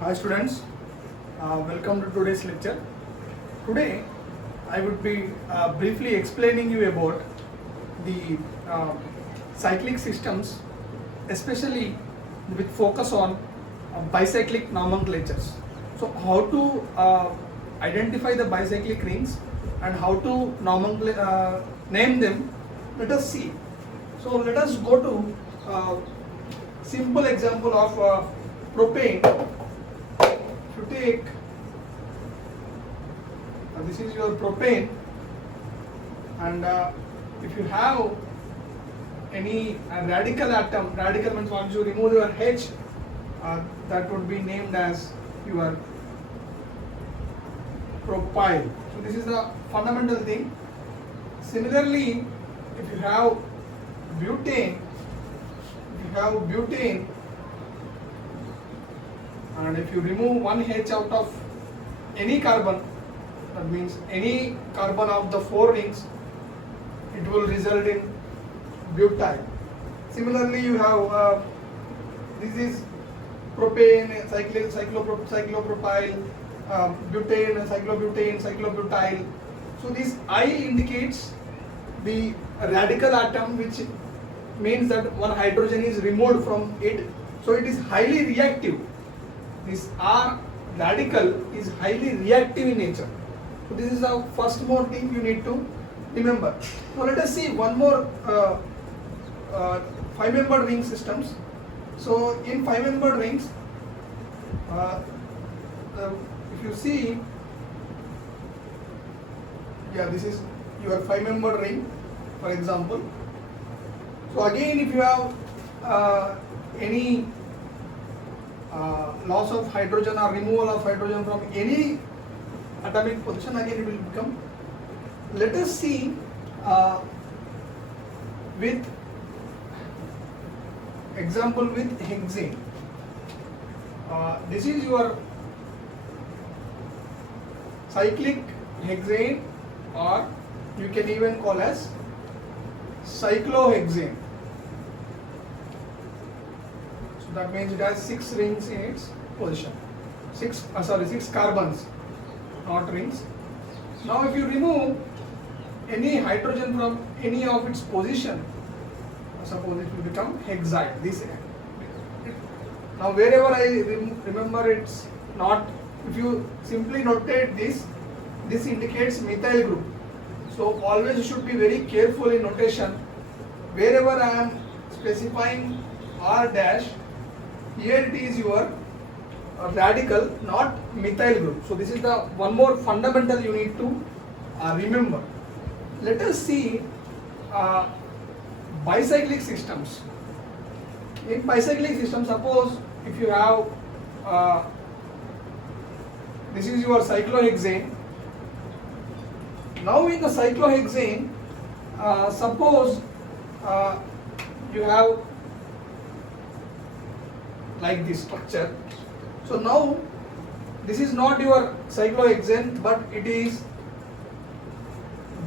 Hi students, welcome to today's lecture. Today I would be briefly explaining you about the cyclic systems, especially with focus on bicyclic nomenclatures. So how to identify the bicyclic rings and how to name them, let us see. So let us go to simple example of propane. If you take this is your propane, and if you have any radical atom, radical means once you remove your H, that would be named as your propyl. So this is the fundamental thing. Similarly, if you have butane, and if you remove one H out of any carbon, that means any carbon of the four rings, it will result in butyl. Similarly, you have this is propane, cyclopropyl, butane, cyclobutane, cyclobutyl. So this I indicates the radical atom, which means that one hydrogen is removed from it. So it is highly reactive. This R radical is highly reactive in nature. So this is the first more thing you need to remember. So let us see one more 5-membered ring systems. So in 5-membered rings, if you see, this is your 5-membered ring, for example. So again, if you have any loss of hydrogen or removal of hydrogen from any atomic position, again it will become. Let us see with example with hexane. This is your cyclic hexane, or you can even call as cyclohexane. So that means it has 6 rings in its position. 6 carbons, not rings. Now if you remove any hydrogen from any of its position, suppose it will become hexide. Now wherever I remember it's not, if you simply notate this indicates methyl group. So always you should be very careful in notation. Wherever I am specifying R dash, here it is your radical, not methyl group. So this is the one more fundamental you need to remember. Let us see bicyclic systems. In bicyclic system, suppose if you have this is your cyclohexane. Now in the cyclohexane, suppose you have like this structure. So now this is not your cyclohexane, but it is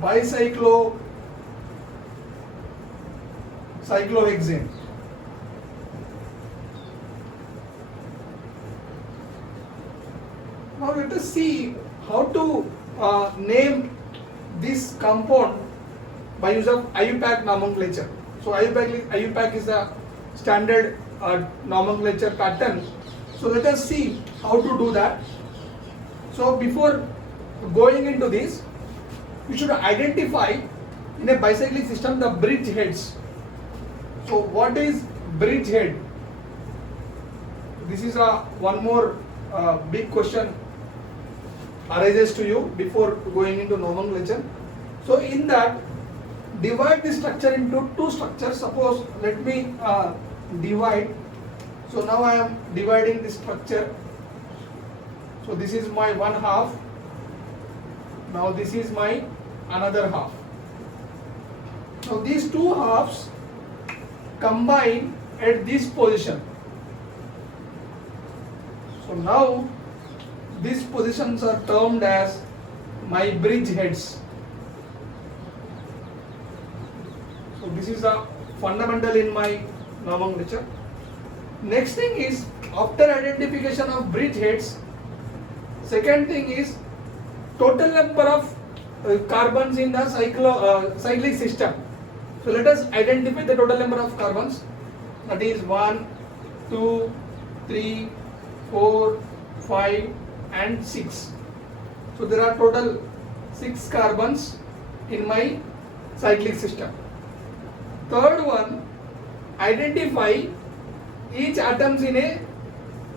cyclohexane. Now let us see how to name this compound by use of IUPAC nomenclature. So IUPAC is the standard nomenclature pattern. So let us see how to do that. So before going into this, you should identify in a bicyclic system the bridge heads. So what is bridge head? This is one more big question arises to you before going into nomenclature. So in that, divide the structure into two structures. Suppose let me divide. So now I am dividing this structure. So this is my one half. Now this is my another half. Now these two halves combine at this position. So now these positions are termed as my bridge heads. So this is the fundamental in my nomenclature. Next thing is, after identification of bridgeheads, second thing is total number of carbons in the cyclic system. So let us identify the total number of carbons. That is 1, 2, 3, 4, 5 and 6. So there are total 6 carbons in my cyclic system. Third one, identify each atoms in a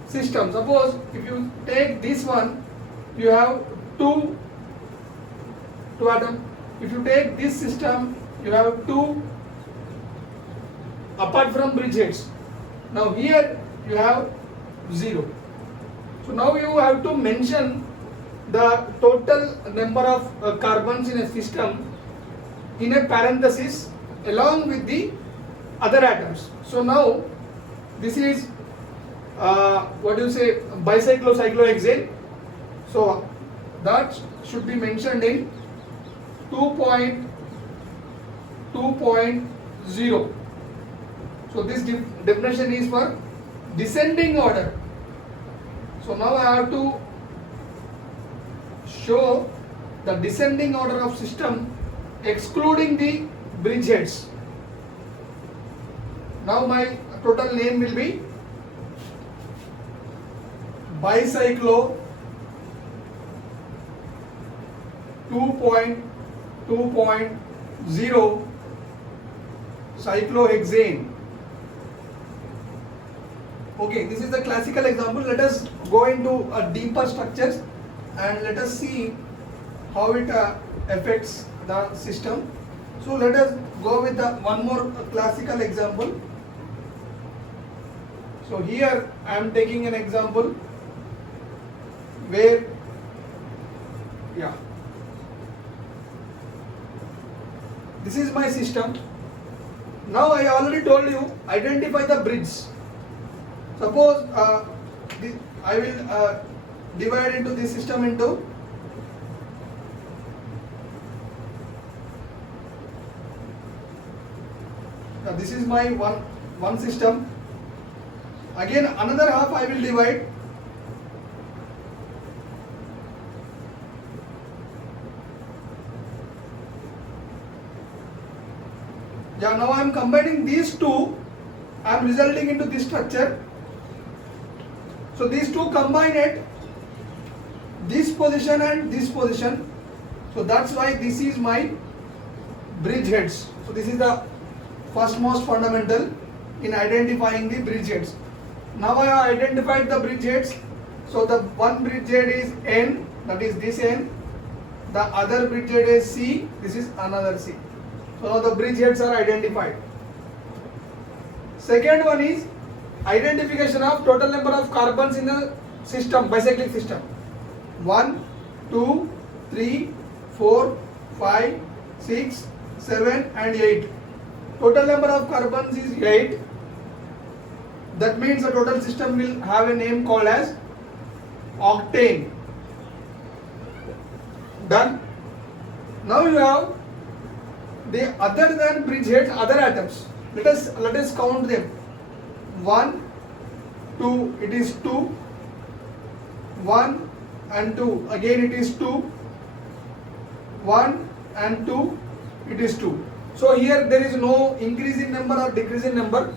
system. Suppose if you take this one, you have two atoms. If you take this system, you have 2 apart from bridgeheads. Now here you have 0. So now you have to mention the total number of carbons in a system in a parenthesis along with the other atoms. So now this is bicyclohexane. So that should be mentioned in 2.2.0. So this definition is for descending order. So now I have to show the descending order of system excluding the bridgeheads. Now my total name will be bicyclo 2.2.0 cyclohexane. Okay, this is the classical example. Let us go into deeper structures and let us see how it affects the system. So let us go with the one more classical example. So here I am taking an example where this is my system. Now I already told you, identify the bridge. Suppose I will divide into this system into this is my one system. Again another half I will divide. Now I am combining these two. I am resulting into this structure. So these two combined, this position and this position. So that's why this is my bridgeheads. So this is the first most fundamental in identifying the bridgeheads. Now I have identified the bridgeheads. So the one bridgehead is N, that is this N. The other bridgehead is C, this is another C. So now the bridgeheads are identified. Second one is identification of total number of carbons in the system, bicyclic system. 1, 2, 3, 4, 5, 6, 7 and 8. Total number of carbons is 8. That means the total system will have a name called as octane. Done. Now you have the other than bridgeheads, other atoms. Let us count them. 1, 2, it is 2. 1 and 2, again it is 2. 1 and 2, it is 2. So here there is no increasing number or decreasing number.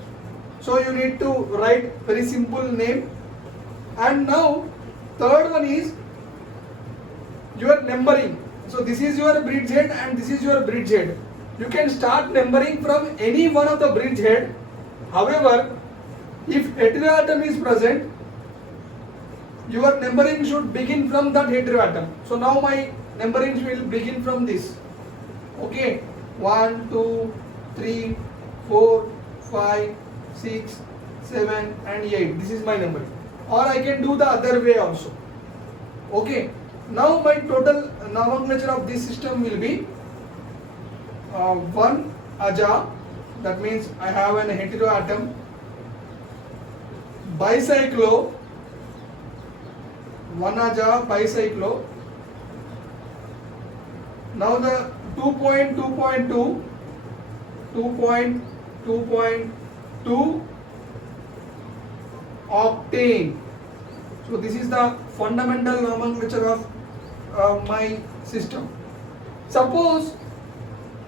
So you need to write very simple name. And now third one is your numbering. So this is your bridgehead and this is your bridgehead. You can start numbering from any one of the bridgehead. However, if heteroatom is present, your numbering should begin from that heteroatom. So now my numbering will begin from this. Okay, 1, 2, 3, 4, 5, 6, 7 and 8. This is my numbering. Or I can do the other way also. Okay, now my total nomenclature of this system will be 1 aja, that means I have an heteroatom. Bicyclo, 1 aja bicyclo. Now the 2.2.2 octane. So this is the fundamental nomenclature of my system. Suppose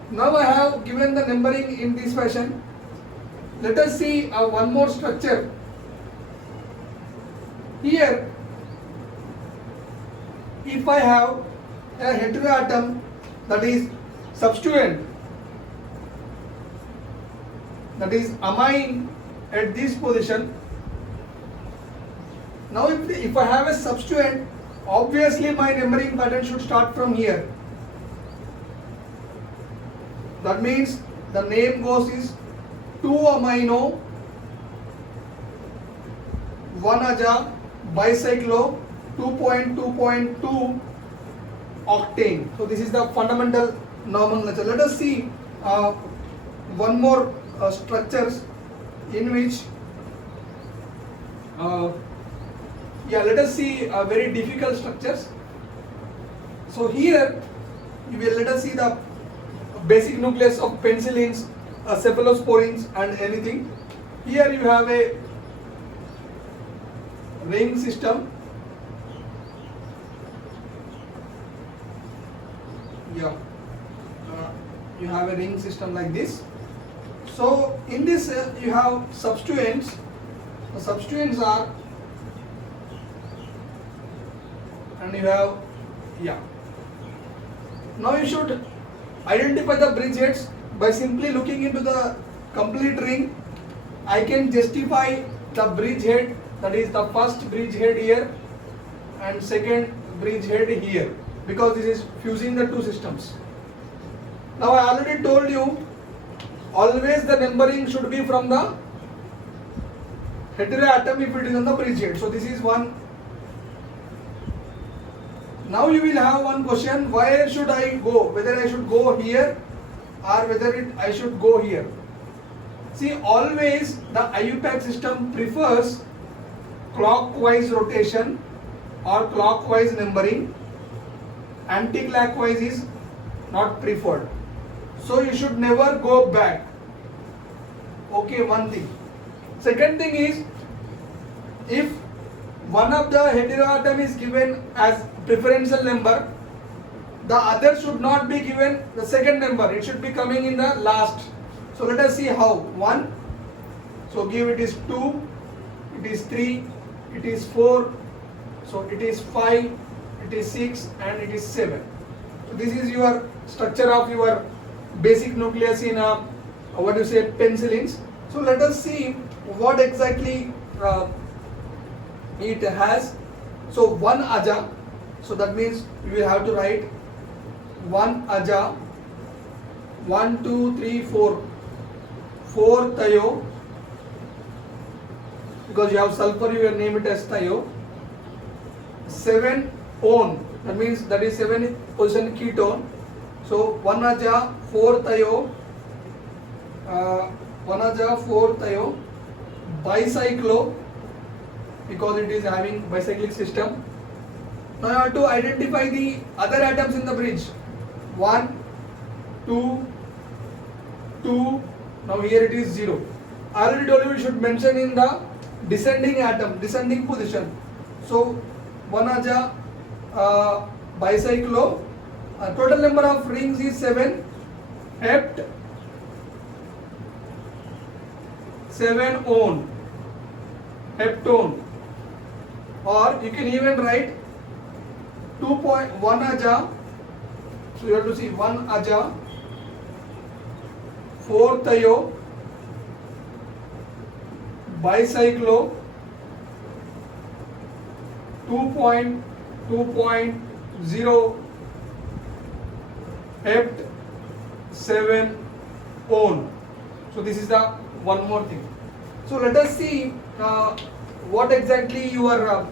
now I have given the numbering in this fashion. Let us see one more structure. Here, if I have a heteroatom, that is substituent, that is amine at this position. Now if I have a substituent, obviously my numbering pattern should start from here. That means the name goes is 2-amino 1-aja bicyclo 2.2.2 octane. So this is the fundamental nomenclature. Let us see one more structures in which let us see very difficult structures. So here you will let us see the basic nucleus of penicillins, cephalosporins and anything. Here you have a ring system. You have a ring system like this. So in this you have substituents. The substituents are, and you have now you should identify the bridgeheads by simply looking into the complete ring. I can justify the bridgehead, that is the first bridgehead here and second bridgehead here, because this is fusing the two systems. Now I already told you, always the numbering should be from the heteroatom if it is on the bridgehead. So this is one. Now you will have one question, where should I go? Whether I should go here or whether I should go here. See, always the IUPAC system prefers clockwise rotation or clockwise numbering. Anti-clockwise is not preferred. So you should never go back. Okay, one thing. Second thing is, if one of the heteroatom is given as preferential number, the other should not be given the second number. It should be coming in the last. So let us see how. 1. So give it is 2, it is 3, it is 4, so it is 5, it is 6 and it is 7. So this is your structure of your basic nucleus in penicillins. So let us see what exactly it has. So 1-aja, so that means you will have to write 1-aja, 1, 2, 3, 4, 4-thio, because you have sulfur, you will name it as thio. 7-one, that means that is 7th position ketone. So 1-aja, 4-thio, 1-aja, 4-thio, bicyclo, because it is having bicyclic system. Now you have to identify the other atoms in the bridge. 1, 2, 2, now here it is 0. I already told you should mention in the descending atom, descending position. So 1-aja bicyclo, total number of rings is 7, hept 7-one, heptone, or you can even write 2.1-aja. So you have to see 1-aja, 4-thio, bicyclo, 2.2.0, hept 7-one. So this is the one more thing. So let us see what exactly your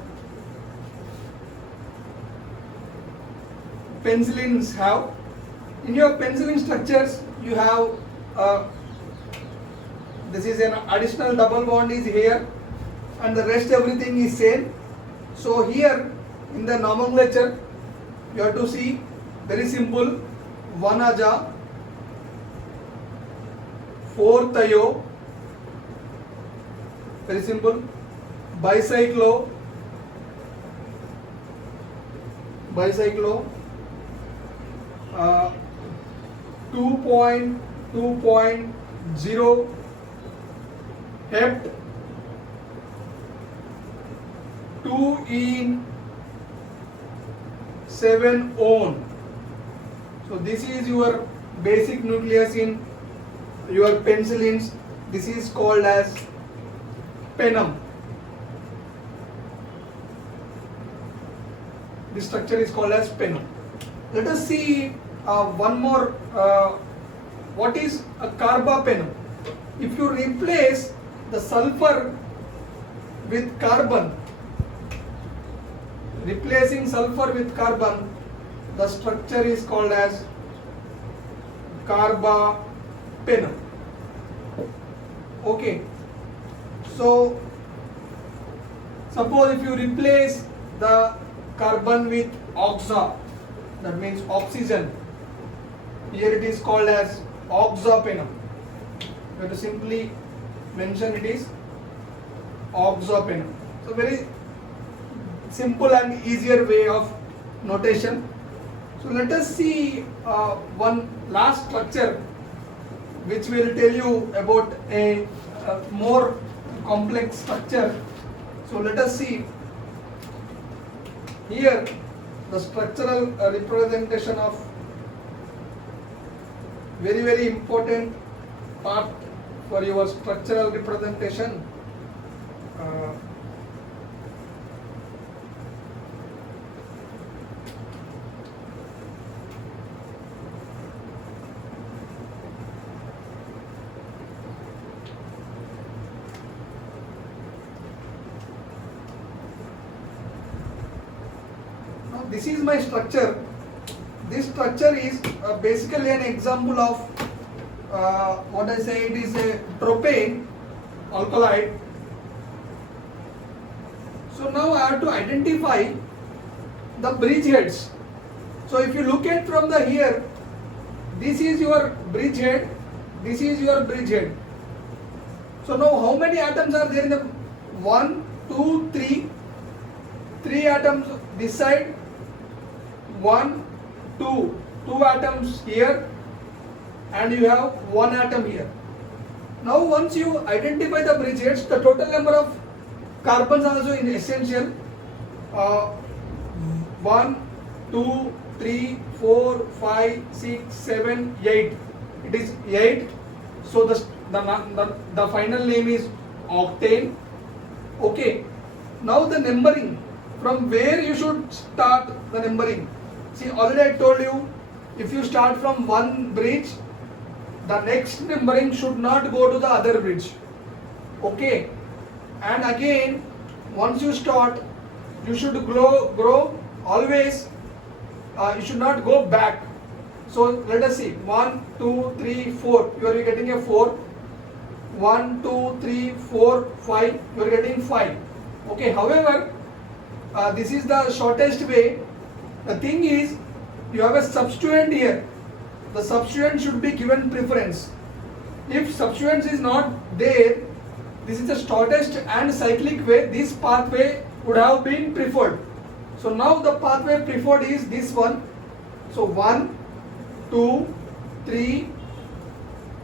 penicillins have. In your penicillin structures, you have this is an additional double bond is here, and the rest everything is same. So here in the nomenclature, you have to see very simple: 1-aja, 4-thio, very simple, bicyclo 2.2.0 hept 2 in 7 own. So this is your basic nucleus in your penicillins. This is called as penum. This structure is called as penum. Let us see one more. What is a carbapenum? If you replace the sulfur with carbon, replacing sulfur with carbon, the structure is called as carbapenum. Okay. So suppose if you replace the carbon with oxa, that means oxygen, here it is called as oxapenum. You have to simply mention it is oxapenum. So very simple and easier way of notation. So let us see one last structure which will tell you about a more complex structure. So let us see here the structural representation of very important part for your structural representation. This is my structure. This structure is basically an example of what I say, it is a propane alkaloid. So now I have to identify the bridgeheads. So if you look at from the here, this is your bridgehead, this is your bridgehead. So now how many atoms are there in the 1, 2, 3? 3 atoms this side, 1, 2 atoms here, and you have 1 atom here. Now once you identify the bridgeheads, the total number of carbons also in essential 1, 2, 3, 4, 5, 6, 7, 8. It is 8. So the final name is octane. Okay. Now the numbering, from where you should start the numbering. See, already I told you, if you start from one bridge, the next numbering should not go to the other bridge. Okay. And again, once you start, you should grow always. You should not go back. So let us see, 1, 2, 3, 4. You are getting a 4. 1, 2, 3, 4, 5. You are getting 5. Okay. However, this is the shortest way. The thing is, you have a substituent here. The substituent should be given preference. If substituent is not there, this is the shortest and cyclic way. This pathway would have been preferred. So now the pathway preferred is this one. So 1, 2, 3.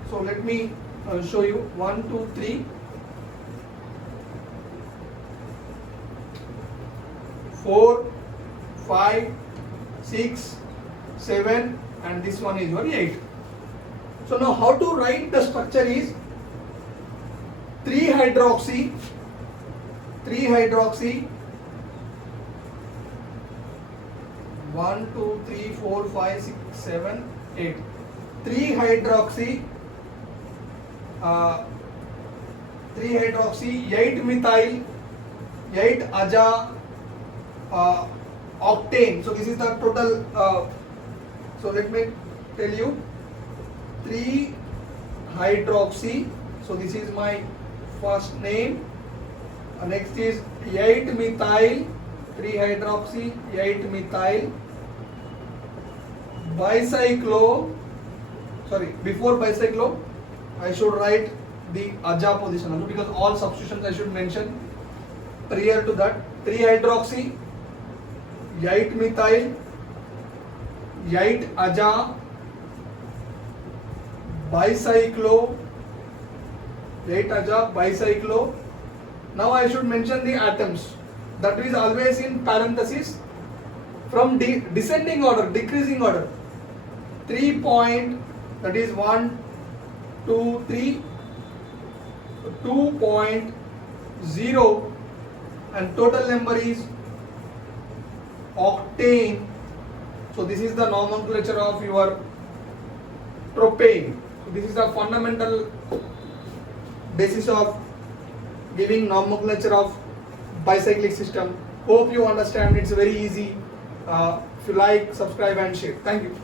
So let me show you 1, 2, 3. 4, 5, 6, 7, and this one is your 8. So now how to write the structure is 3-hydroxy, 1, 2, 3, 4, 5, 6, 7, 8. 3-hydroxy, 8-methyl, 8-aza octane. So this is the total. So let me tell you, 3-hydroxy. So this is my first name. Next is 8-methyl, 3-hydroxy, 8-methyl, bicyclo. Sorry, before bicyclo, I should write the aja position also, because all substitutions I should mention. prior to that 3-hydroxy, 8-methyl, 8-aja, bicyclo, 8-aja, bicyclo. Now I should mention the atoms. That is always in parenthesis from descending order, decreasing order. 3 point, that is 1, 2, 3, 2.0, and total number is octane. So this is the nomenclature of your propane. So this is the fundamental basis of giving nomenclature of bicyclic system. Hope you understand. It's very easy. If you like, subscribe and share. Thank you.